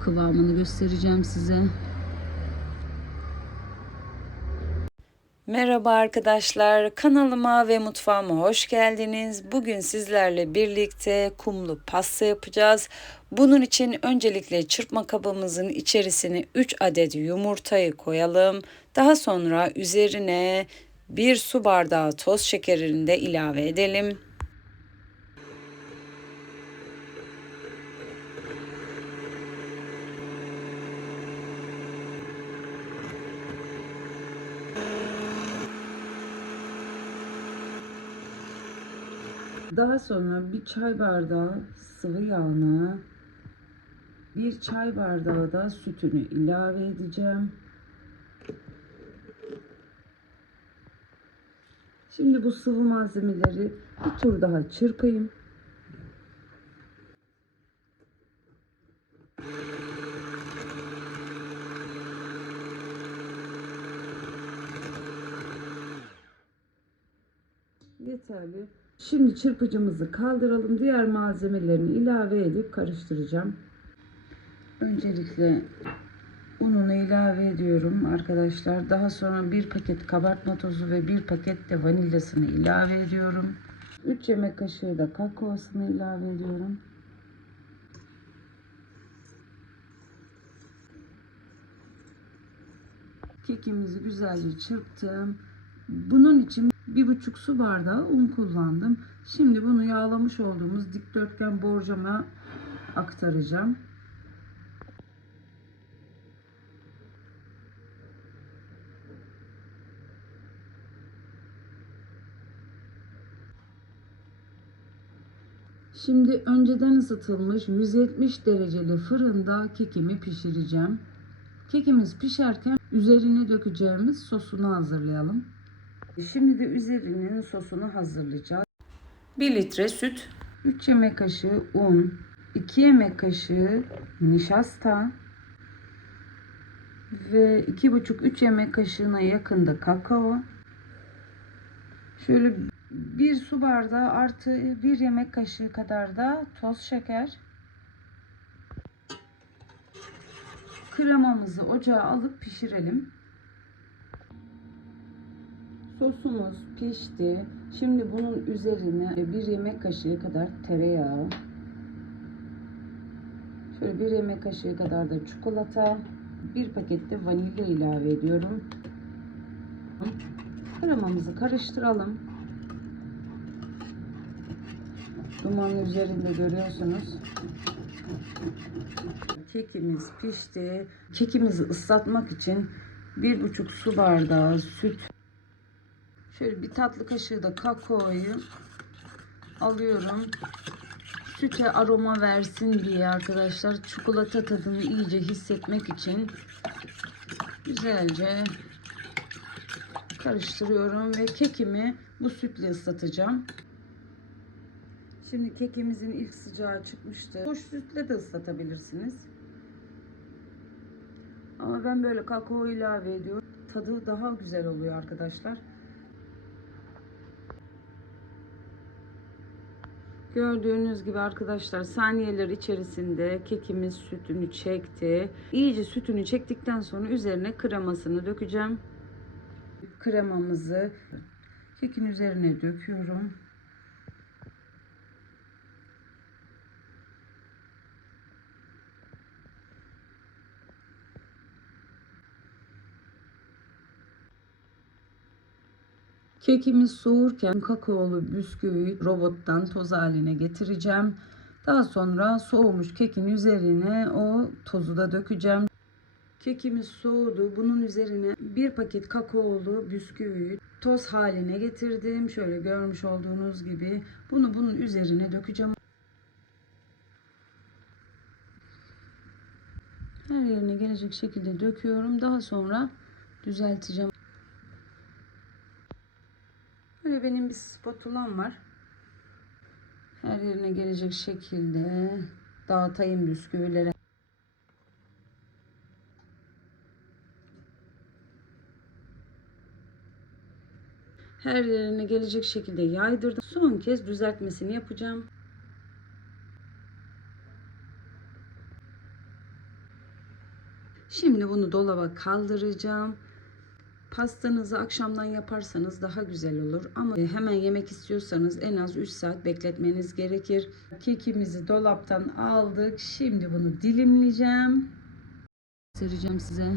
Kıvamını göstereceğim size. Merhaba arkadaşlar, kanalıma ve mutfağıma hoş geldiniz. Bugün sizlerle birlikte kumlu pasta yapacağız. Bunun için öncelikle çırpma kabımızın içerisine 3 adet yumurtayı koyalım. Daha sonra üzerine 1 su bardağı toz şekerini de ilave edelim. Daha sonra bir çay bardağı sıvı yağını, bir çay bardağı da sütünü ilave edeceğim. Şimdi bu sıvı malzemeleri bir tur daha çırpayım. Yeterli. Şimdi çırpıcımızı kaldıralım. Diğer malzemelerini ilave edip karıştıracağım. Öncelikle ununu ilave ediyorum arkadaşlar. Daha sonra bir paket kabartma tozu ve bir paket de vanilyasını ilave ediyorum. 3 yemek kaşığı da kakaosunu ilave ediyorum. Kekimizi güzelce çırptım. Bunun için bir buçuk su bardağı un kullandım. Şimdi bunu yağlamış olduğumuz dikdörtgen borcama aktaracağım. Şimdi önceden ısıtılmış 170 dereceli fırında kekimi pişireceğim. Kekimiz pişerken üzerine dökeceğimiz sosunu hazırlayalım. Şimdi de üzerinin sosunu hazırlayacağız. 1 litre süt, 3 yemek kaşığı un, 2 yemek kaşığı nişasta ve 2,5-3 yemek kaşığına yakında kakao. Şöyle bir su bardağı artı bir yemek kaşığı kadar da toz şeker. Kremamızı ocağa alıp pişirelim. Sosumuz pişti. Şimdi bunun üzerine bir yemek kaşığı kadar tereyağı. Şöyle bir yemek kaşığı kadar da çikolata. Bir paket de vanilya ilave ediyorum. Kremamızı karıştıralım. Dumanın üzerinde görüyorsunuz. Kekimiz pişti. Kekimizi ıslatmak için bir buçuk su bardağı süt Şöyle bir tatlı kaşığı da kakaoyu alıyorum. Süte aroma versin diye arkadaşlar çikolata tadını iyice hissetmek için güzelce karıştırıyorum ve kekimi bu sütle ıslatacağım. Şimdi kekimizin ilk sıcağı çıkmıştı. Boş sütle de ıslatabilirsiniz. Ama ben böyle kakao ilave ediyorum. Tadı daha güzel oluyor arkadaşlar. Gördüğünüz gibi arkadaşlar saniyeler içerisinde kekimiz sütünü çekti. İyice sütünü çektikten sonra üzerine kremasını dökeceğim. Kremamızı kekin üzerine döküyorum. Kekimiz soğurken kakaolu bisküviyi robottan toz haline getireceğim. Daha sonra soğumuş kekin üzerine o tozu da dökeceğim. Kekimiz soğudu. Bunun üzerine bir paket kakaolu bisküviyi toz haline getirdim. Şöyle görmüş olduğunuz gibi bunu bunun üzerine dökeceğim. Her yerine gelecek şekilde döküyorum. Daha sonra düzelteceğim. Böyle benim bir spatulam var. Her yerine gelecek şekilde dağıtayım bisküvileri. Her yerine gelecek şekilde yaydırdım. Son kez düzeltmesini yapacağım. Şimdi bunu dolaba kaldıracağım. Pastanızı akşamdan yaparsanız daha güzel olur ama e, hemen yemek istiyorsanız en az 3 saat bekletmeniz gerekir. Kekimizi dolaptan aldık. Şimdi bunu dilimleyeceğim. Göstereceğim size.